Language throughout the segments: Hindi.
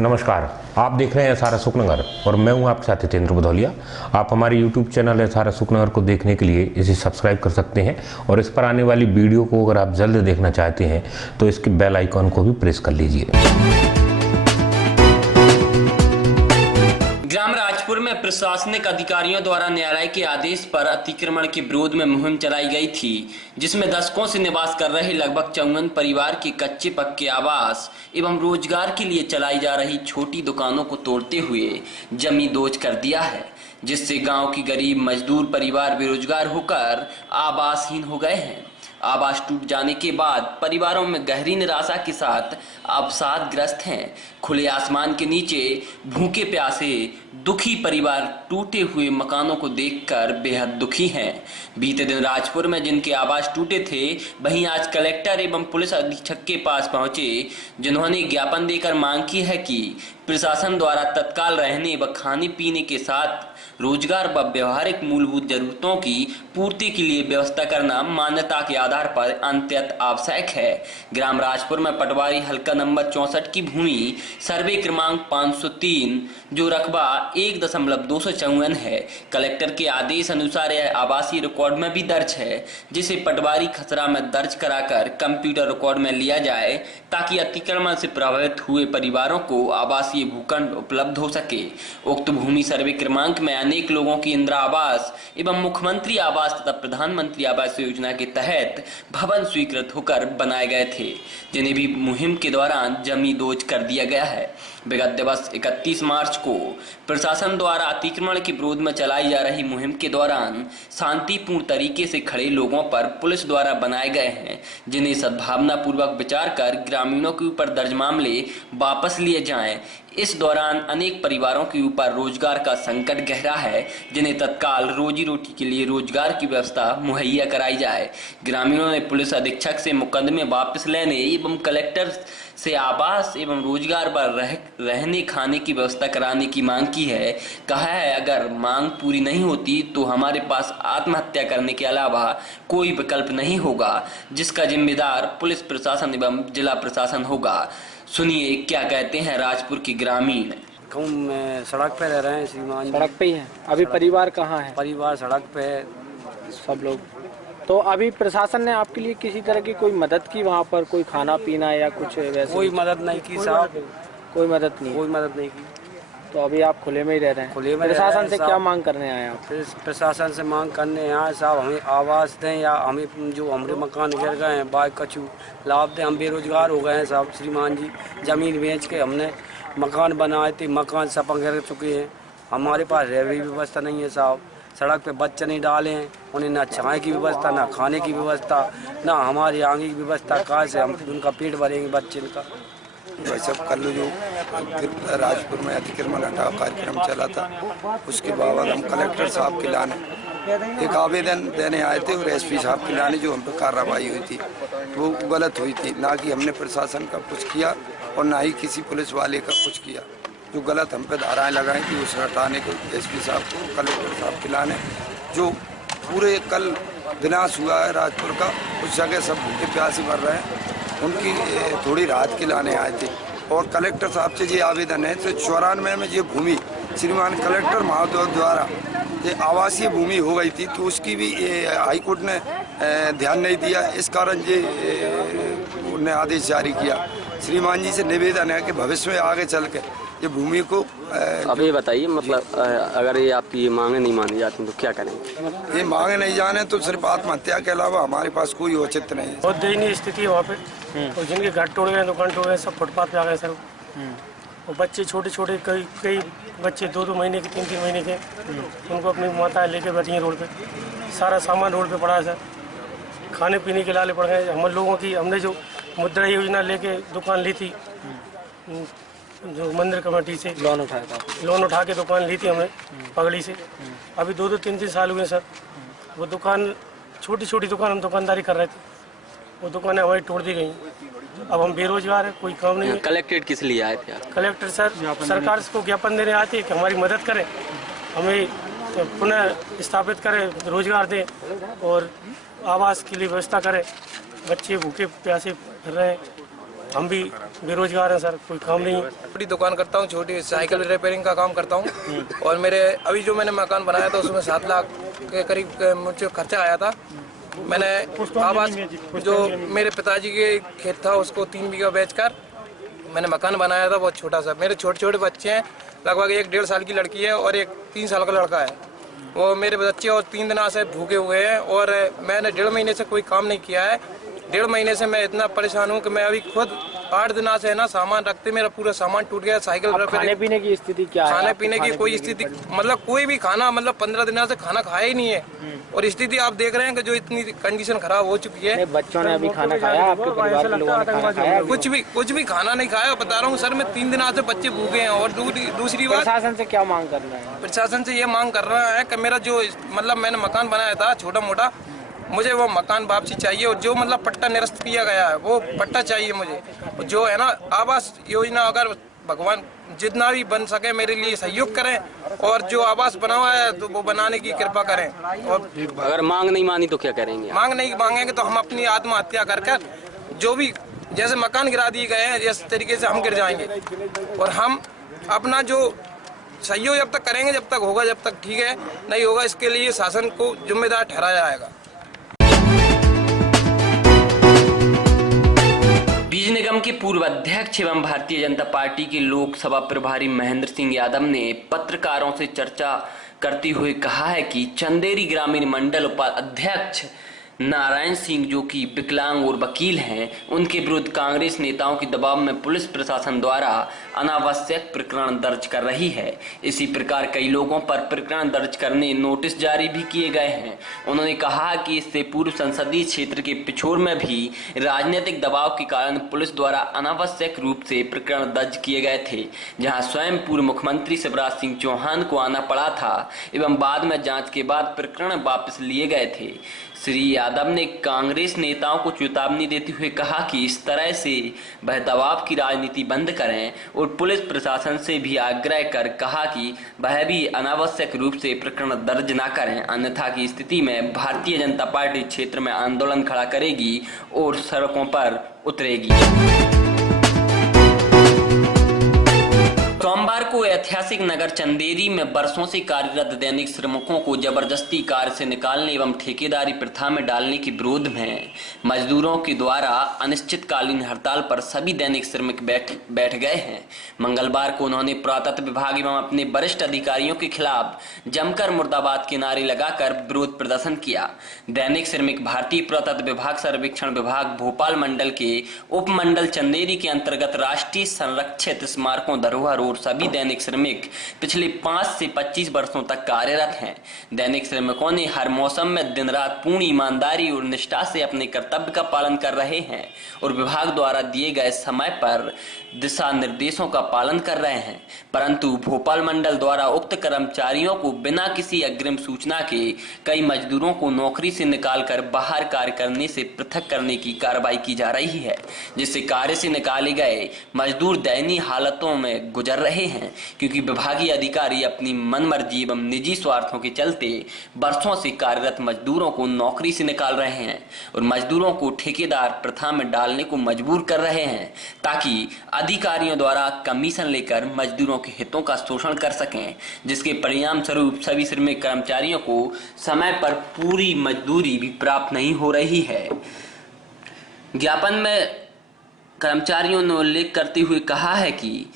नमस्कार, आप देख रहे हैं एसआरएस सुखनगर और मैं हूं आपके साथ हितेंद्र भदौलिया। आप हमारे YouTube चैनल एसआरएस सुखनगर को देखने के लिए इसे सब्सक्राइब कर सकते हैं और इस पर आने वाली वीडियो को अगर आप जल्द देखना चाहते हैं तो इसके बेल आइकॉन को भी प्रेस कर लीजिए। ग्राम राजपुर में प्रशासनिक अधिकारियों द्वारा न्यायालय के आदेश पर अतिक्रमण के विरोध में मुहिम चलाई गई थी, जिसमें दशकों से निवास कर रहे लगभग 54 परिवार के कच्चे पक्के आवास एवं रोजगार के लिए चलाई जा रही छोटी दुकानों को तोड़ते हुए जमींदोज कर दिया है, जिससे गांव की गरीब मजदूर परिवार बेरोजगार होकर आवासहीन हो गए हैं। आवास टूट जाने के बाद परिवारों में गहरी निराशा के साथ अवसादग्रस्त हैं। खुले आसमान के नीचे भूखे प्यासे दुखी परिवार टूटे हुए मकानों को देखकर बेहद दुखी हैं। बीते दिन राजपुर में जिनके आवास टूटे थे, वहीं आज कलेक्टर एवं पुलिस अधीक्षक के पास पहुंचे, जिन्होंने ज्ञापन देकर मांग की है कि प्रशासन द्वारा तत्काल रहने व खाने पीने के साथ रोजगार व व्यवहारिक मूलभूत जरूरतों की पूर्ति के लिए व्यवस्था करना मान्यता के आधार पर अत्यंत आवश्यक है। ग्राम राजपुर में पटवारी हल्का नंबर 64 की भूमि सर्वे क्रमांक 503 जो रकबा 1.254 है, कलेक्टर के आदेश अनुसार यह आवासीय रिकॉर्ड में भी दर्ज है, जिसे पटवारी खसरा में दर्ज कराकर कंप्यूटर रिकॉर्ड में लिया जाए ताकि अतिक्रमण से प्रभावित हुए परिवारों को आवासीय भूखंड उपलब्ध हो सके। उक्त भूमि सर्वे क्रमांक में अनेक लोगों की इंदिरा आवास एवं मुख्यमंत्री आवास तथा प्रधानमंत्री आवास योजना के तहत भवन स्वीकृत होकर बनाए गए थे, जिन्हें भी मुहिम के दौरान जमींदोज कर दिया गया है। विगत दिवस 31 मार्च को प्रशासन द्वारा अतिक्रमण के विरोध में चलाई जा रही मुहिम के दौरान शांतिपूर्ण तरीके से खड़े लोगों पर पुलिस द्वारा बनाए गए हैं, जिन्हें सद्भावना पूर्वक विचार कर ग्रामीणों के ऊपर दर्ज मामले वापस लिए जाएं। इस दौरान अनेक परिवारों के ऊपर रोजगार का संकट गहरा है, जिन्हें तत्काल रोजी रोटी के लिए रोजगार की व्यवस्था मुहैया कराई जाए। ग्रामीणों ने पुलिस अधीक्षक से मुकदमे वापस लेने एवं कलेक्टर से आवास एवं रोजगार पर रहने खाने की व्यवस्था कराने की मांग की है। कहा है, अगर मांग पूरी नहीं होती तो हमारे पास आत्महत्या करने के अलावा कोई विकल्प नहीं होगा, जिसका जिम्मेदार पुलिस प्रशासन एवं जिला प्रशासन होगा। सुनिए क्या कहते हैं राजपुर के ग्रामीण। सड़क पे रह रहे हैं श्रीमान। सड़क पे ही है अभी? परिवार कहाँ है? परिवार सड़क पे है सब लोग। तो अभी प्रशासन ने आपके लिए किसी तरह की कोई मदद की? वहाँ पर कोई खाना पीना या कुछ वैसे? कोई मदद नहीं की साहब, कोई मदद नहीं? कोई मदद नहीं की। तो अभी आप खुले में ही रह रहे हैं? खुले में। प्रशासन से क्या मांग करने आए आप? प्रशासन से मांग करने आए साहब, हमें आवास दें या हमें जो हमारे मकान गिर गए हैं बाइक कछु लाभ दें। हम बेरोजगार हो गए हैं साहब श्रीमान जी। जमीन बेच के हमने मकान बनाए थे, मकान सब गिर चुके हैं। हमारे पास रहने की व्यवस्था नहीं है साहब। सड़क पे बच्चे नहीं डाले हैं, उन्हें ना चाय की व्यवस्था, ना खाने की व्यवस्था, ना हमारी आगे की व्यवस्था। कहाँ से हम उनका पेट भरेंगे बच्चे का? वैसे कल जो राजपुर में अतिक्रमण हटाओ कार्यक्रम चला था, उसके बाद हम कलेक्टर साहब के लाने एक आवेदन देने आए थे और एसपी साहब के लाने जो हम पर कार्रवाई हुई थी वो गलत हुई थी। ना कि हमने प्रशासन का कुछ किया और ना ही किसी पुलिस वाले का कुछ किया। जो गलत हम पे धाराएं लगाई थी उसे हटाने को एसपी साहब को, कलेक्टर साहब के लाने जो पूरे कल विनाश हुआ है राजपुर का, उस जगह सब भूखे प्यासे मर रहे हैं, उनकी थोड़ी राहत के लाने आए थे। और कलेक्टर साहब से ये आवेदन है तो 94 में ये भूमि श्रीमान कलेक्टर महोदय द्वारा ये आवासीय भूमि हो गई थी, तो उसकी भी हाई कोर्ट ने ध्यान नहीं दिया। इस कारण ये उन्होंने आदेश जारी किया। श्रीमान जी से निवेदन है कि भविष्य में आगे चल के ये भूमि को अब ये बताइए, मतलब अगर ये आपकी मांगे नहीं मानी जाती तो क्या करेंगे? ये मांगे नहीं जाने तो सिर्फ आत्महत्या के अलावा हमारे पास कोई औचित्य नहीं है। बहुत दयनीय स्थिति है वहाँ पे। और जिनके घर टूट गए, दुकान टूट गए, सब फुटपाथ पे आ गए सर। और बच्चे छोटे छोटे, कई बच्चे 2-2 महीने के, 3-3 महीने के, उनको अपनी माताएं लेके बैठी हैं रोड पे। सारा सामान रोड पे पड़ा है सर। खाने पीने के लाले पड़ गए। हम लोगों की, हमने जो मुद्रा योजना लेके दुकान ली थी, जो मंदिर कमेटी से लोन उठा के दुकान ली थी हमने पगड़ी से, अभी 2-2, 3-3 साल हुए सर। वो दुकान, छोटी छोटी दुकान हम दुकानदारी कर रहे थे, वो दुकानें हमारी तोड़ दी गई। अब हम बेरोजगार है, कोई काम नहीं है। कलेक्ट्रेट किस लिए आए थे आप? कलेक्टर सर सरकार को ज्ञापन देने आते कि हमारी मदद करें, हमें पुनः स्थापित करें, रोजगार दें और आवास के लिए व्यवस्था करें। बच्चे भूखे प्यासे फिर रहे हैं, हम भी बेरोजगार हैं सर, कोई काम नहीं है। छोटी दुकान करता हूँ, छोटी साइकिल रिपेयरिंग का काम करता हूँ और मेरे अभी जो मैंने मकान बनाया था उसमें 7 लाख के करीब मुझे खर्चा आया था। मैंने आवास जो मेरे पिताजी के खेत था उसको 3 बीघा बेचकर मैंने मकान बनाया था, बहुत छोटा सा। मेरे छोटे छोटे बच्चे हैं, लगभग 1-1.5 साल की लड़की है और एक 3 साल का लड़का है। वो मेरे बच्चे और 3 दिन से भूखे हुए हैं और मैंने 1.5 महीने से कोई काम नहीं किया है। 1.5 महीने से मैं इतना परेशान हूँ कि मैं अभी खुद 8 दिन से है ना सामान रखते मेरा पूरा सामान टूट गया। साइकिल खाने पीने की स्थिति क्या है? खाने पीने की कोई स्थिति मतलब कोई भी खाना मतलब 15 दिन से खाना खाया ही नहीं है और स्थिति आप देख रहे हैं कि जो इतनी कंडीशन खराब हो चुकी है। बच्चों ने अभी खाना खाया? आपके परिवार के लोगों ने खाना खाया? कुछ भी खाना नहीं खाया। बता रहा हूँ सर, मैं 3 दिन से बच्चे भूखे हैं। और दूसरी बात, प्रशासन से क्या मांग कर रहे हैं? प्रशासन से ये मांग कर रहा है कि मेरा जो मतलब मैंने मकान बनाया था छोटा मोटा, मुझे वो मकान वापसी चाहिए और जो मतलब पट्टा निरस्त किया गया है वो पट्टा चाहिए मुझे। जो है ना आवास योजना, अगर भगवान जितना भी बन सके मेरे लिए सहयोग करें और जो आवास बना हुआ है तो वो बनाने की कृपा करें। और अगर मांग नहीं मानी तो क्या करेंगे? मांग नहीं मांगेंगे तो हम अपनी आत्महत्या करके जो भी जैसे मकान गिरा दिए गए हैं इस तरीके से हम गिर जाएंगे और हम अपना जो सहयोग जब तक करेंगे, जब तक होगा, जब तक ठीक है, नहीं होगा इसके लिए शासन को जिम्मेदार ठहराया जाएगा। बीज निगम के पूर्व अध्यक्ष एवं भारतीय जनता पार्टी के लोकसभा प्रभारी महेंद्र सिंह यादव ने पत्रकारों से चर्चा करते हुए कहा है कि चंदेरी ग्रामीण मंडल उपाध्यक्ष नारायण सिंह, जो कि विकलांग और वकील हैं, उनके विरुद्ध कांग्रेस नेताओं के दबाव में पुलिस प्रशासन द्वारा अनावश्यक प्रकरण दर्ज कर रही है। इसी प्रकार कई लोगों पर प्रकरण दर्ज करने नोटिस जारी भी किए गए हैं। उन्होंने कहा कि इससे पूर्व संसदीय क्षेत्र के पिछोर में भी राजनीतिक दबाव के कारण पुलिस द्वारा अनावश्यक रूप से प्रकरण दर्ज किए गए थे, जहां स्वयं पूर्व मुख्यमंत्री शिवराज सिंह चौहान को आना पड़ा था एवं बाद में जांच के बाद प्रकरण वापस लिए गए थे। श्री यादव ने कांग्रेस नेताओं को चेतावनी देते हुए कहा कि इस तरह से वह दबाव की राजनीति बंद करें और पुलिस प्रशासन से भी आग्रह कर कहा कि वह भी अनावश्यक रूप से प्रकरण दर्ज न करें, अन्यथा की स्थिति में भारतीय जनता पार्टी क्षेत्र में आंदोलन खड़ा करेगी और सड़कों पर उतरेगी। सोमवार को ऐतिहासिक नगर चंदेरी में वर्षों से कार्यरत दैनिक श्रमिकों को जबरदस्ती कार्य से निकालने एवं ठेकेदारी प्रथा में डालने के विरोध में मजदूरों के द्वारा अनिश्चितकालीन हड़ताल पर सभी दैनिक श्रमिक बैठ गए हैं। मंगलवार को उन्होंने पुरातत्व विभाग एवं अपने वरिष्ठ अधिकारियों के खिलाफ जमकर मुर्दाबाद के नारे लगाकर विरोध प्रदर्शन किया। दैनिक श्रमिक भारतीय पुरातत्व विभाग सर्वेक्षण विभाग भोपाल मंडल के उप मंडल चंदेरी के अंतर्गत राष्ट्रीय संरक्षित स्मारकों धरोहर और सभी दैनिक श्रमिक पिछले 5 से 25 वर्षों तक कार्यरत हैं। दैनिक श्रमिकों ने हर मौसम में दिन रात पूर्ण ईमानदारी और निष्ठा से अपने कर्तव्य का पालन कर रहे हैं और विभाग द्वारा दिए गए समय पर दिशा निर्देशों का पालन कर रहे हैं, परंतु भोपाल मंडल द्वारा उक्त कर्मचारियों को बिना किसी अग्रिम सूचना के कई मजदूरों को नौकरी से निकालकर बाहर कार्य करने से पृथक करने की कार्रवाई की जा रही है, जिससे कार्य से निकाले गए मजदूर दयनीय हालतों में गुजर रहे हैं, क्योंकि विभागीय अधिकारी अपनी मनमर्जी एवं निजी स्वार्थों के चलते वर्षों से कार्यरत मजदूरों को नौकरी से निकाल रहे हैं और मजदूरों को ठेकेदार प्रथा में डालने को मजबूर कर रहे हैं, ताकि अधिकारियों द्वारा कमीशन लेकर मजदूरों के हितों का शोषण कर सकें, जिसके परिणाम स्वरूप सभी श्रमिक कर्मचारियों को समय पर पूरी मजदूरी भी प्राप्त नहीं हो रही है। ज्ञापन में कर्मचारियों ने उल्लेख करते हुए कहा है कि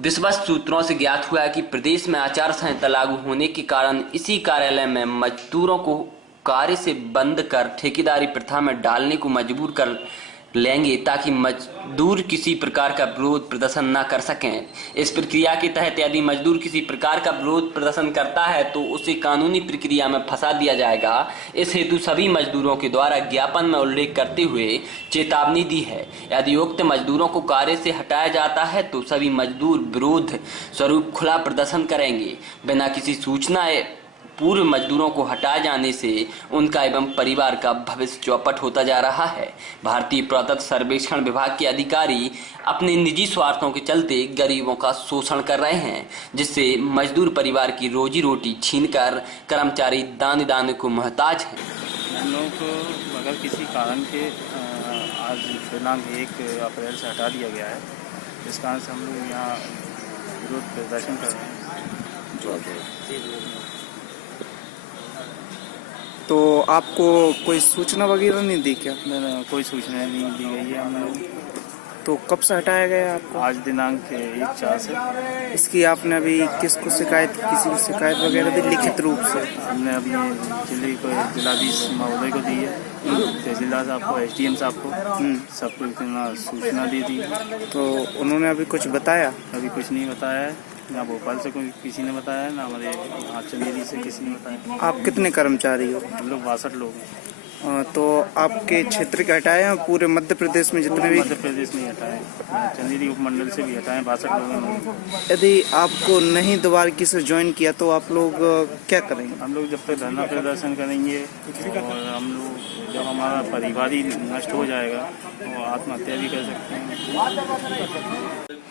विश्वस्त सूत्रों से ज्ञात हुआ है कि प्रदेश में आचार संहिता लागू होने के कारण इसी कार्यालय में मजदूरों को कार्य से बंद कर ठेकेदारी प्रथा में डालने को मजबूर कर लेंगे, ताकि मजदूर किसी प्रकार का विरोध प्रदर्शन न कर सकें। इस प्रक्रिया के तहत यदि मजदूर किसी प्रकार का विरोध प्रदर्शन करता है तो उसे कानूनी प्रक्रिया में फंसा दिया जाएगा। इस हेतु सभी मजदूरों के द्वारा ज्ञापन में उल्लेख करते हुए चेतावनी दी है। यदि उक्त मजदूरों को कार्य से हटाया जाता है तो सभी मजदूर विरोध स्वरूप खुला प्रदर्शन करेंगे। बिना किसी सूचना पूर्व मजदूरों को हटाए जाने से उनका एवं परिवार का भविष्य चौपट होता जा रहा है। भारतीय पुरातत्व सर्वेक्षण विभाग के अधिकारी अपने निजी स्वार्थों के चलते गरीबों का शोषण कर रहे हैं, जिससे मजदूर परिवार की रोजी रोटी छीनकर कर्मचारी दाने दाने को मोहताज हैं। हम लोग को अगर किसी कारण के आज दिनांक 1 अप्रैल से हटा दिया गया है। इस कारण से हम लोग यहाँ विरोध प्रदर्शन कर रहे हैं। तो आपको कोई सूचना वगैरह नहीं दी क्या? मैंने कोई सूचना नहीं दी गई है हमें। तो कब से हटाया गया आपको? आज दिनांक 1/4 से। इसकी आपने अभी किसको शिकायत, किसी को शिकायत वगैरह दी लिखित रूप से? हमने अपने जिले को जिलाधीश महोदय को दी है, तहसीलदार साहब को, SDM साहब को, सबको इतना सूचना दे दी। तो उन्होंने अभी कुछ बताया? अभी कुछ नहीं बताया है, ना भोपाल से कोई किसी ने बताया, ना हमारे यहाँ चंदेरी से किसी ने बताया। आप कितने कर्मचारी हो? हम लोग 62 लोग हैं। तो आपके क्षेत्र के हटाए हैं पूरे मध्य प्रदेश में जितने भी? मध्य प्रदेश में हटाए, चंदेरी उपमंडल से भी हटाए, 62 लोग हैं। यदि आपको नहीं दोबारा किसी ज्वाइन किया तो आप लोग क्या करेंगे? हम लोग जब तक धरना प्रदर्शन करेंगे और हम लोग जब हमारा परिवार ही नष्ट हो जाएगा तो आत्महत्या भी कर सकते हैं।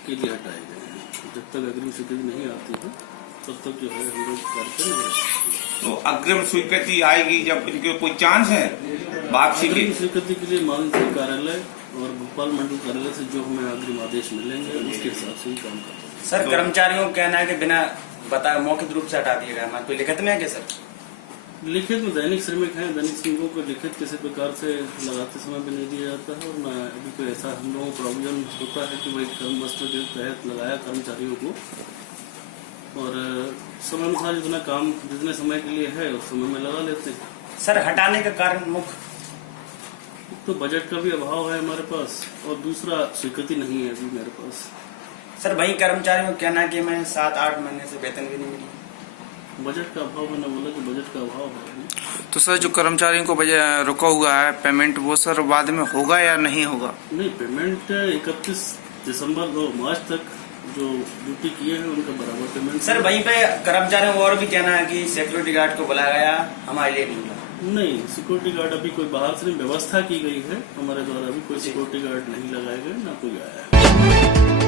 के लिए हटाए गए हैं। जब तक अग्रिम स्वीकृति नहीं आती है तब तक जो है हम लोग करते हैं। तो अग्रिम स्वीकृति आएगी जब इनके कोई चांस है वापसी की? स्वीकृति के लिए माननीय कार्यालय और भोपाल मंडल कार्यालय से जो हमें अग्रिम आदेश मिलेंगे उसके हिसाब से ही काम करते हैं। सर, कर्मचारियों का कहना है कि बिना बताए मौखिक रूप से हटा दिया गया, कोई लिखित में है क्या सर? लिखित में दैनिक श्रमिक हैं, दैनिक श्रमिकों को लिखित किसी प्रकार से लगाते समय भी नहीं दिया जाता है और न अभी कोई ऐसा हम लोगों को प्रॉब्लम होता है कि भाई कर्म वस्त्र के तहत लगाया कर्मचारियों को और समय अनुसार जितना काम जितने समय के लिए है उस समय में लगा लेते हैं। सर, हटाने का कारण मुख्य तो बजट का भी अभाव है हमारे पास और दूसरा स्वीकृति नहीं है अभी मेरे पास। सर, वही कर्मचारियों का कहना है कि मैं 7-8 महीने से वेतन भी नहीं मिली। बजट का अभाव मैंने बोला कि बजट का अभाव है। तो सर, जो कर्मचारियों को रुका हुआ है पेमेंट, वो सर बाद में होगा या नहीं होगा? नहीं, पेमेंट 31 दिसंबर 2 मार्च तक जो ड्यूटी किए हैं उनका बराबर पेमेंट। सर, वहीं पे कर्मचारियों को और भी कहना है कि सिक्योरिटी गार्ड को बुलाया गया, हमारे लिए नहीं बुलाया। नहीं, सिक्योरिटी गार्ड अभी कोई बाहर से व्यवस्था की गई है, हमारे द्वारा अभी कोई सिक्योरिटी गार्ड नहीं लगाए गए, ना कोई आया है।